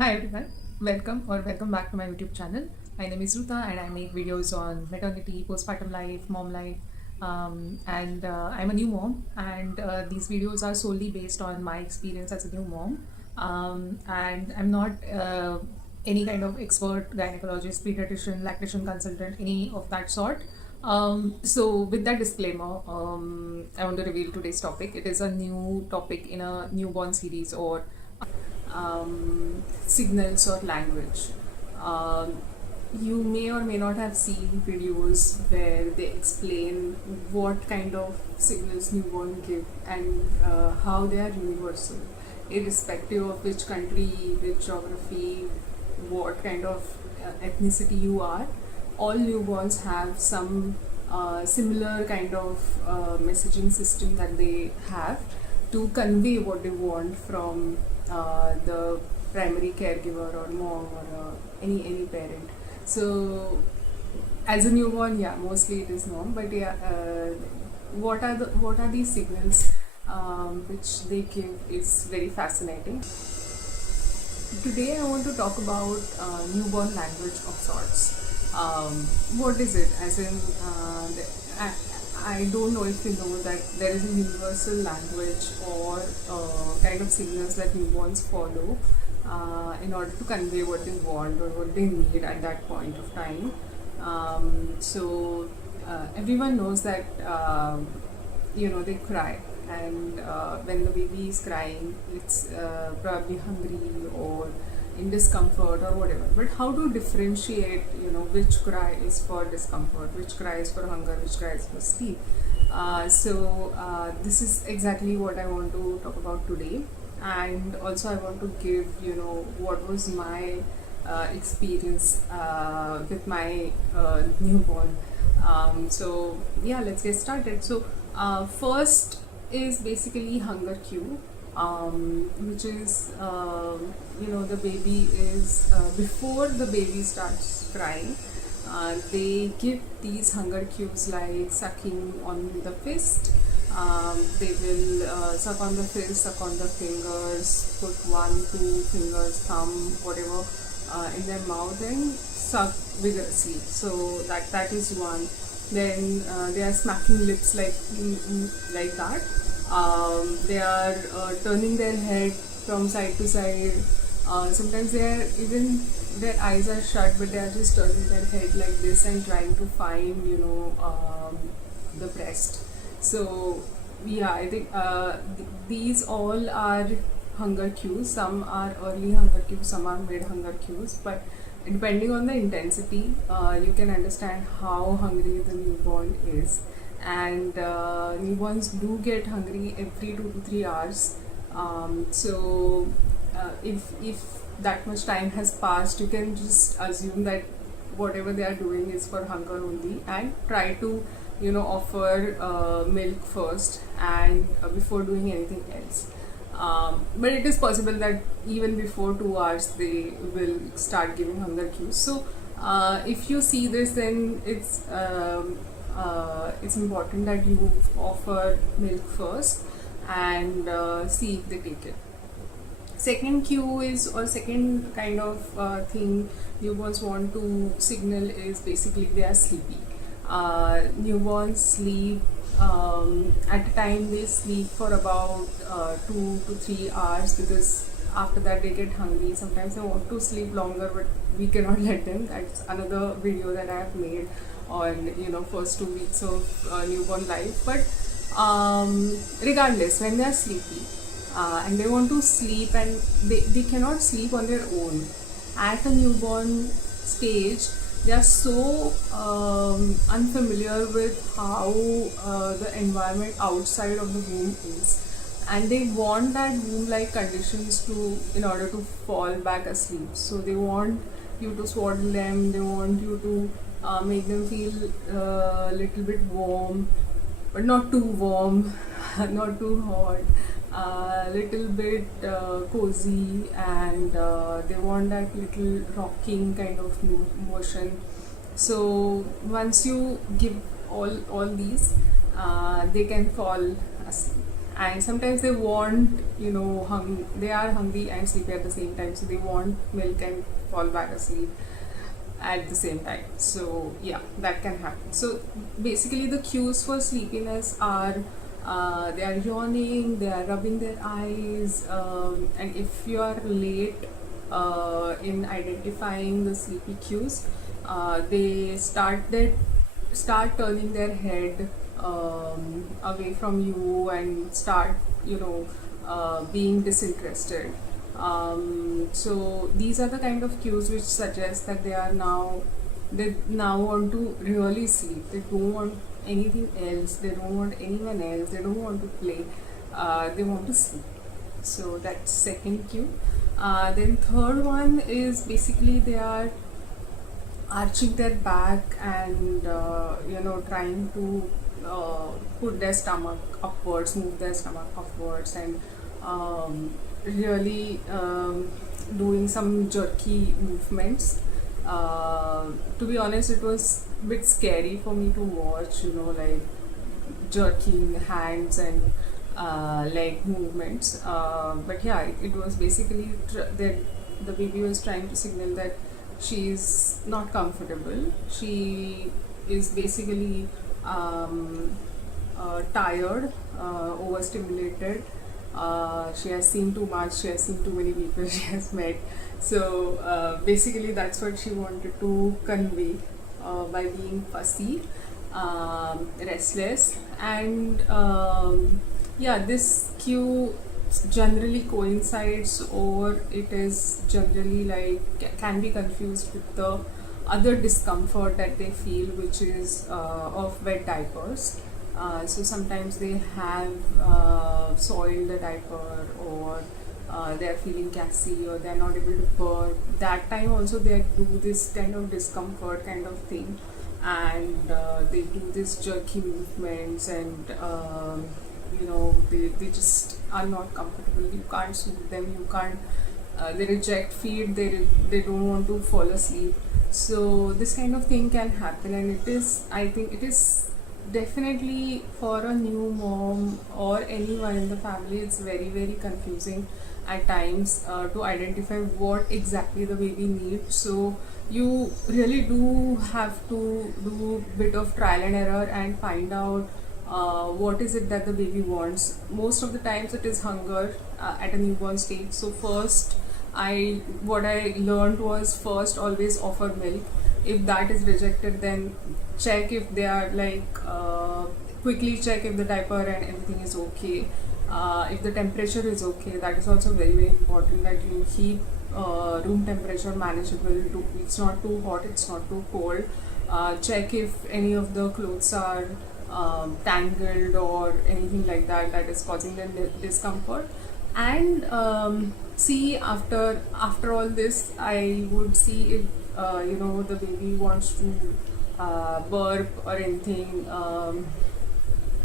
Hi everyone, welcome back to my YouTube channel. My name is Ruta and I make videos on maternity, postpartum life, mom life, and I'm a new mom. And these videos are solely based on my experience as a new mom. And I'm not any kind of expert gynecologist, pediatrician, lactation consultant, any of that sort. So with that disclaimer, I want to reveal today's topic. It is a new topic in a newborn series or signals or language. Um, you may or may not have seen videos where they explain what kind of signals newborn give and how they are universal, irrespective of which country, which geography, what kind of ethnicity you are. All newborns have some similar kind of messaging system that they have to convey what they want from the primary caregiver or mom or any parent. So as a newborn, yeah, mostly it is mom. But yeah, what are these signals which they give is very fascinating. Today I want to talk about newborn language of sorts. What is it? As in, I don't know if you know that there is a universal language or kind of signals that newborns follow in order to convey what they want or what they need at that point of time. So everyone knows that they cry, and when the baby is crying, it's probably hungry or in discomfort or whatever. But how to differentiate, which cry is for discomfort, which cry is for hunger, which cry is for sleep? This is exactly what I want to talk about today, and also I want to give what was my experience with my newborn. Let's get started. First is basically hunger cue, which is the baby is before the baby starts crying. They give these hunger cues like sucking on the fist. They will suck on the fist, suck on the fingers, put 1, 2 fingers, thumb, whatever, in their mouth and suck vigorously. So that is one. Then they are smacking lips like that. They are turning their head from side to side. Sometimes their eyes are shut, but they are just turning their head like this and trying to find the breast. So yeah, I think these all are hunger cues. Some are early hunger cues, some are mid hunger cues, but depending on the intensity, you can understand how hungry the newborn is. And newborns do get hungry every 2 to 3 hours. If that much time has passed, you can just assume that whatever they are doing is for hunger only, and try to offer milk first and before doing anything else. But it is possible that even before 2 hours they will start giving hunger cues. So if you see this, then it's important that you offer milk first and see if they take it. Second cue is, or second kind of thing newborns want to signal is basically they are sleepy. Newborns sleep at a time, they sleep for about 2 to 3 hours, because after that they get hungry. Sometimes they want to sleep longer, but we cannot let them. That's another video that I have made on first 2 weeks of newborn life. But regardless, when they are sleepy and they want to sleep, and they cannot sleep on their own at a newborn stage, they are so unfamiliar with how the environment outside of the womb is, and they want that womb-like conditions in order to fall back asleep. So they want you to swaddle them, they want you to make them feel a little bit warm, but not too warm, not too hot, little bit cozy, and they want that little rocking kind of motion. So once you give all these, they can fall asleep. and sometimes they want, they are hungry and sleepy at the same time, so they want milk and fall back asleep at the same time. So yeah, that can happen. So basically the cues for sleepiness are they are yawning, they are rubbing their eyes, and if you are late in identifying the sleepy cues, they start turning their head away from you and start, being disinterested. So these are the kind of cues which suggest that they now want to really sleep. They don't want anything else. They don't want anyone else. They don't want to play. They want to sleep. So that's second cue. Then third one is basically they are arching their back and trying to put their stomach upwards, move their stomach upwards, and really doing some jerky movements. To be honest, it was a bit scary for me to watch, like jerking hands and leg movements. But yeah, it was basically that the baby was trying to signal that she's not comfortable. She is basically tired, overstimulated. She has seen too much, she has seen too many people she has met. So basically, that's what she wanted to convey by being fussy, restless, and yeah, this cue generally coincides, or it is generally like can be confused with the other discomfort that they feel, which is of wet diapers. So sometimes they have soiled the diaper, or they are feeling gassy, or they are not able to burp. That time also they do this kind of discomfort kind of thing, and they do this jerky movements, and they just are not comfortable. You can't soothe them. You can't. They reject feed. They don't want to fall asleep. So this kind of thing can happen, and I think it is definitely for a new mom or anyone in the family, it's very, very confusing at times to identify what exactly the baby needs. So you really do have to do a bit of trial and error and find out what is it that the baby wants. Most of the times it is hunger at a newborn stage. So what I learned was first always offer milk. If that is rejected, then check if they are quickly check if the diaper and everything is okay. If the temperature is okay, that is also very, very important, that you keep room temperature manageable. It's not too hot, it's not too cold. Check if any of the clothes are tangled or anything like that is causing them discomfort. And see, after all this, I would see if the baby wants to burp or anything,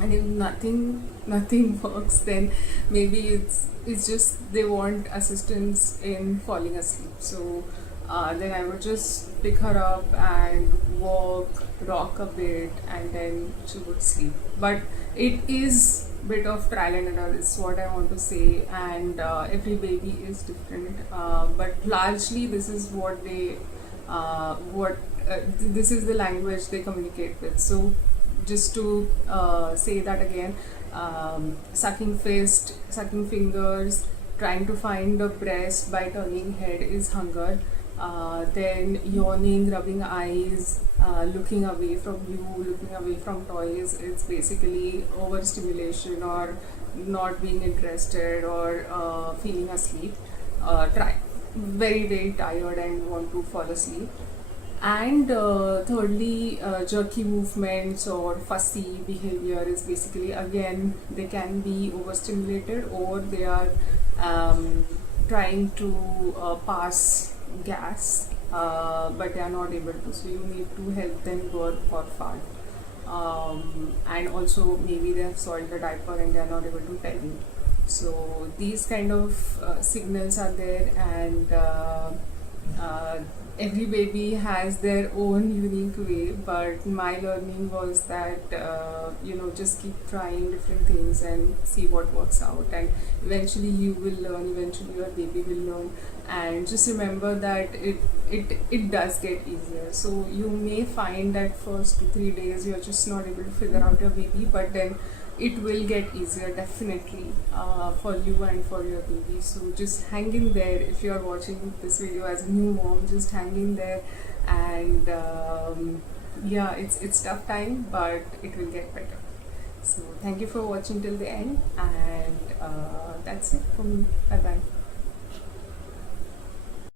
and if nothing works, then maybe it's just they want assistance in falling asleep. So then I would just pick her up and rock a bit, and then she would sleep. But it is bit of trial and error, is what I want to say, and every baby is different. But largely, this is this is the language they communicate with. So just to say that again, sucking fist, sucking fingers, trying to find the breast by turning head is hunger. Then yawning, rubbing eyes, looking away from you, looking away from toys, it's basically overstimulation or not being interested or feeling asleep. Very, very tired and want to fall asleep. And thirdly, jerky movements or fussy behavior is basically, again, they can be overstimulated, or they are trying to pass gas, but they are not able to. So you need to help them burp or fart. And also maybe they have soiled the diaper and they are not able to tell you. So these kind of signals are there, and uh, every baby has their own unique way, but my learning was that just keep trying different things and see what works out, and eventually you will learn, eventually your baby will learn. And just remember that it does get easier. So you may find that first 2 3 days you're just not able to figure out your baby, but then it will get easier definitely for you and for your baby. So just hang in there. If you're watching this video as a new mom, just hang in there. And yeah, it's tough time, but it will get better. So thank you for watching till the end, and that's it from me. Bye bye.